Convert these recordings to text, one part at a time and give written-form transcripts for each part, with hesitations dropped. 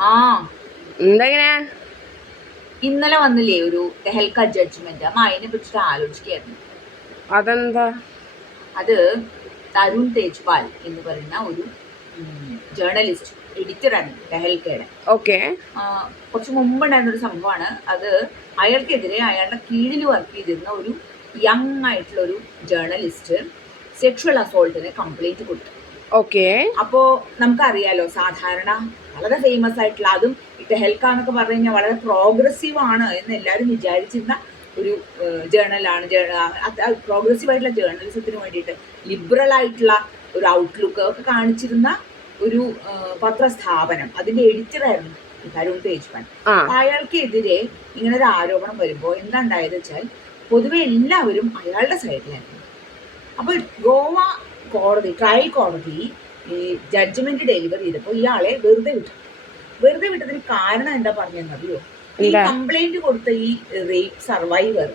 ആ എന്തെങ്ങനെ ഇന്നലെ വന്നില്ലേ ഒരു തെഹൽക്ക ജഡ്ജ്മെന്റ്, അമ്മ അതിനെ പറ്റിട്ട് ആലോചിക്കായിരുന്നു. അതെന്താ? അത് തരുൺ തേജ്പാൽ എന്ന് പറയുന്ന ഒരു ജേർണലിസ്റ്റ്, എഡിറ്ററാണ് തെഹൽക്കയുടെ. ഓക്കെ. കുറച്ച് മുമ്പുണ്ടായിരുന്നൊരു സംഭവമാണ് അത്. അയാൾക്കെതിരെ അയാളുടെ കീഴിൽ വർക്ക് ചെയ്തിരുന്ന ഒരു യങ് ആയിട്ടുള്ള ഒരു ജേർണലിസ്റ്റ് സെക്ഷൽ അസോൾട്ടിന് കംപ്ലൈന്റ് കൊടുത്തു. ഓക്കെ. അപ്പോ നമുക്കറിയാലോ, സാധാരണ വളരെ ഫേമസ് ആയിട്ടുള്ള, അതും ടെഹൽക്ക എന്നൊക്കെ പറഞ്ഞു കഴിഞ്ഞാൽ വളരെ പ്രോഗ്രസീവ് ആണ് എന്ന് എല്ലാവരും വിചാരിച്ചിരുന്ന ഒരു ജേർണലാണ്. പ്രോഗ്രസീവ് ആയിട്ടുള്ള ജേർണലിസത്തിന് വേണ്ടിയിട്ട് ലിബറൽ ആയിട്ടുള്ള ഒരു ഔട്ട്ലുക്ക് ഒക്കെ കാണിച്ചിരുന്ന ഒരു പത്രസ്ഥാപനം, അതിന്റെ എഡിറ്ററായിരുന്നു തരുൺ തേജ്പാൽ. അപ്പൊ അയാൾക്കെതിരെ ഇങ്ങനെ ഒരു ആരോപണം വരുമ്പോൾ എന്താ ഉണ്ടായത് വെച്ചാൽ പൊതുവെ എല്ലാവരും അയാളുടെ സൈഡിലായിരുന്നു. അപ്പോൾ ഗോവ കോടതി, ട്രയൽ കോടതി ഈ ജഡ്ജ്മെന്റ് ഡെലിവർ ചെയ്തപ്പോൾ ഇയാളെ വെറുതെ വിട്ടു. വെറുതെ വിട്ടതിന് കാരണം എന്താ പറഞ്ഞെന്നറിയോ? ഈ കംപ്ലൈന്റ് കൊടുത്ത ഈ റേപ്പ് സർവൈവർ,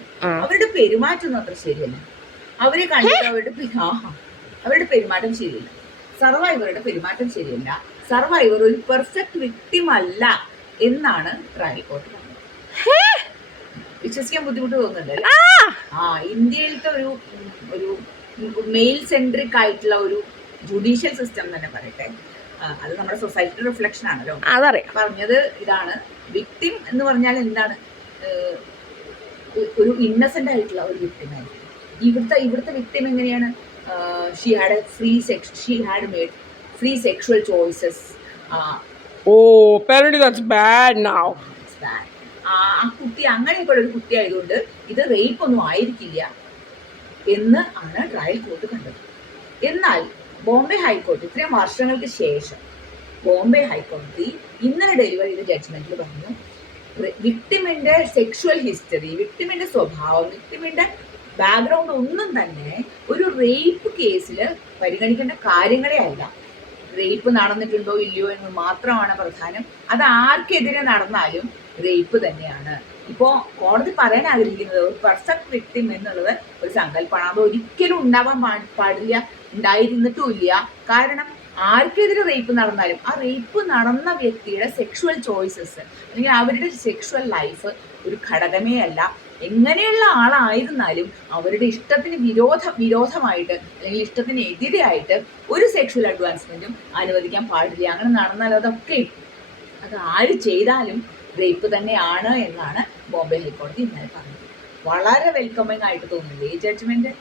അവരുടെ പെരുമാറ്റം അത്ര ശരിയല്ല. അവരെ കണ്ടിട്ട് അവരുടെ പെരുമാറ്റം ശരിയല്ല. സർവൈവറുടെ പെരുമാറ്റം ശരിയല്ല. സർവൈവർ ഒരു പെർഫെക്റ്റ് വിക്ടിം അല്ല എന്നാണ് ട്രയൽ കോർട്ട് പറഞ്ഞത്. വിശ്വസിക്കാൻ ബുദ്ധിമുട്ട് തോന്നുന്നുണ്ട്. ഇന്ത്യയിലത്തെ ഒരു മെയിൽ സെൻട്രിക് ആയിട്ടുള്ള ഒരു ജുഡീഷ്യൽ സിസ്റ്റം തന്നെ പറയട്ടെ, അത് നമ്മുടെ സൊസൈറ്റിയുടെ റിഫ്ലക്ഷൻ ആണല്ലോ. പറഞ്ഞത് ഇതാണ്, വിക്ടിം എന്ന് പറഞ്ഞാൽ എന്താണ്? ഒരു ഇന്നസെന്റ് ആയിട്ടുള്ള ഒരു വിക്ടിം ആയിരിക്കും. ഇവിടുത്തെ വിക്ടിം എങ്ങനെയാണ്? She had made free sexual choices. ആ കുട്ടി അങ്ങനെയൊക്കെയുള്ള ഒരു കുട്ടി ആയതുകൊണ്ട് ഇത് റേപ്പ് ഒന്നും ആയിരിക്കില്ല എന്ന് ആണ് ട്രയൽ കോർട്ട് കണ്ടത്. എന്നാൽ ബോംബെ ഹൈക്കോടതി ഇത്രയും വർഷങ്ങൾക്ക് ശേഷം ബോംബെ ഹൈക്കോടതി ഇന്നലെ ഡെലിവർ ചെയ്ത ജഡ്ജ്മെന്റിൽ പറഞ്ഞു, വിക്ടിമിന്റെ സെക്ഷുവൽ ഹിസ്റ്ററി, വിക്ടിമിന്റെ സ്വഭാവം, വിക്ടിമിന്റെ ബാക്ക്ഗ്രൗണ്ട് ഒന്നും തന്നെ ഒരു റേപ്പ് കേസിൽ പരിഗണിക്കേണ്ട കാര്യങ്ങളെ അല്ല. റേപ്പ് നടന്നിട്ടുണ്ടോ ഇല്ലയോ എന്ന് മാത്രമാണ് പ്രധാനം. അത് ആർക്കെതിരെ നടന്നാലും റേപ്പ് തന്നെയാണ്. ഇപ്പോൾ കോടതി പറയാൻ ആഗ്രഹിക്കുന്നത് ഒരു പെർഫെക്റ്റ് വിക്ടിം എന്നുള്ളത് ഒരു സങ്കല്പമാണ്. അത് ഒരിക്കലും ഉണ്ടാവാൻ പാടില്ല, ഉണ്ടായിരുന്നിട്ടുമില്ല. കാരണം ആർക്കെതിരെ റേപ്പ് നടന്നാലും ആ റേപ്പ് നടന്ന വ്യക്തിയുടെ സെക്ഷുവൽ ചോയ്സസ് അല്ലെങ്കിൽ അവരുടെ സെക്ഷുവൽ ലൈഫ് ഒരു ഘടകമേ അല്ല. എങ്ങനെയുള്ള ആളായിരുന്നാലും അവരുടെ ഇഷ്ടത്തിന് വിരോധമായിട്ട് അല്ലെങ്കിൽ ഇഷ്ടത്തിന് എതിരായിട്ട് ഒരു സെക്ഷുവൽ അഡ്വാൻസ്മെന്റും അനുവദിക്കാൻ പാടില്ല. അങ്ങനെ നടന്നാൽ അത് ആര് ചെയ്താലും റേപ്പ് തന്നെയാണ് എന്നാണ് ബോംബെ ഹൈക്കോടതി ഇന്നലെ പറഞ്ഞത്. വളരെ വെൽക്കമിങ് ആയിട്ട് തോന്നുന്നില്ലേ ഈ ജഡ്ജ്മെന്റ്?